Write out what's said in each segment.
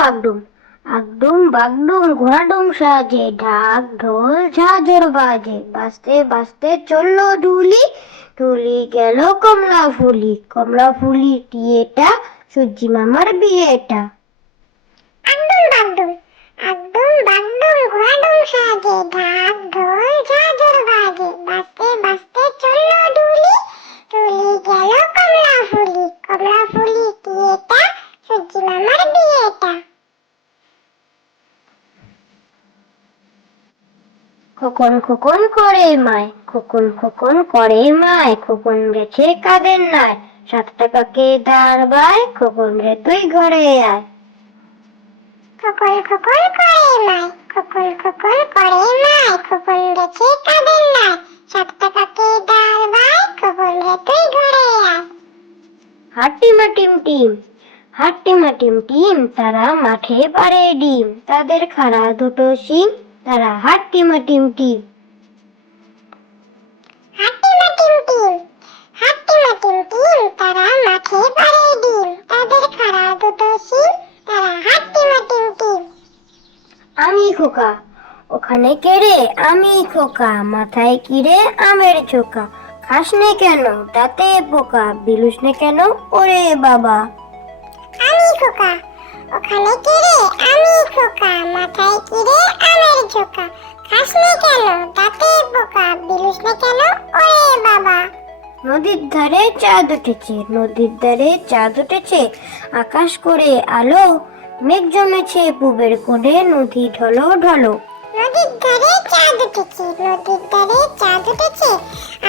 বাগডুম আগডুম বাগডুম ঘোড়াডুম সাজে ঢাক ঢোল ঝাঁঝর বাজে বাঁচতে বাঁচতে চললো ডুলি ডুলি গেল কমলা ফুলি কমলা ফুলি টিয়েটা সূর্যি মামার বিয়েটা আগডুম বাগডুম আগডুম বাগডুম ঘোড়াডুম সাজে ঢাক খোকন খোকন করে মায় খোকন খোকন করে মায় খোকন গেছে কাদের নাই সাত টাকা ধার বাই খোকন রে তুই আয় ধার বাই খোকন রে তুই ঘরে আয় টিম হাট্টিমাটিম টিম তারা মাঠে পারে ডিম তাদের খাড়া দুটো সিং তারা হাট্টিমা টিমটি হাট্টিমা টিমটিম হাট্টিমা টিমটিম তারা মাঠে পারে ডিম তাদের খাড়া দুটো শিম তারা হাট্টিমা টিমটিম আমি খোকা ওখানে কেড়ে আমি খোকা মাথায় কিরে আমের চোখা খাস নে কেন দাঁতে পোকা বিলুস নে কেন ওরে বাবা আমি খোকা ওখানে কিরে আমি খোকা মাথায় কিরে আমের ঝোকা খাস কেন দাঁতে বোকা বিলুস না কেন ওরে বাবা নদীর ধারে চাঁদ উঠেছে নদীর ধারে চাঁদ উঠেছে আকাশ করে আলো মেঘ জমেছে পুবের কোণে নদী ঢলো ঢলো নদীর ধারে চাঁদ উঠেছে নদীর ধারে চাঁদ উঠেছে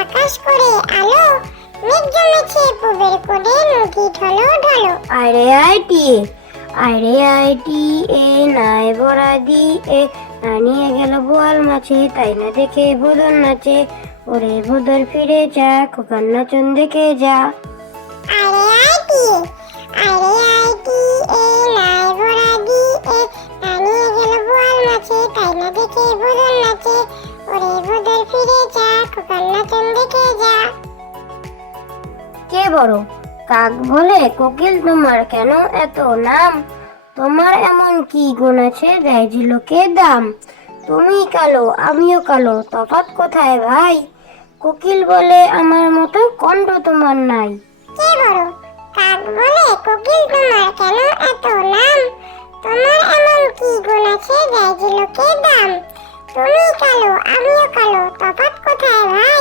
আকাশ করে আলো মেঘ জমেছে পুবের কোণে নদী ঢলো ঢলো আরে আই টিয়ে আরে আইটি এ নাই বড়া দি এ আনিয়ে গেল বোয়াল মাছি তাই না দেখে ভোদর নাচে ওরে ভোদর ফিরে যা খোকার নাচন দেখে যা আরে আইটি আরে আইটি এ নাই বড়া দি এ আনিয়ে গেল বোয়াল মাছে তাই না দেখে ভোদর নাচে ওরে ভোদর ফিরে যা খোকার নাচন দেখে যা কে বড় কাক বলে কোকিল তোমার কেন এত নাম তোমার এমন কি গুণ আছে দেয় যে দাম তুমি কালো আমিও কালো তফাৎ কোথায় ভাই কোকিল বলে আমার মতো কণ্ঠ তোমার নাই কে বলো কাক বলে কোকিল তোমার কেন এত নাম তোমার এমন কি গুণ আছে দেয় যে দাম তুমি কালো আমিও কালো তফাৎ কোথায় ভাই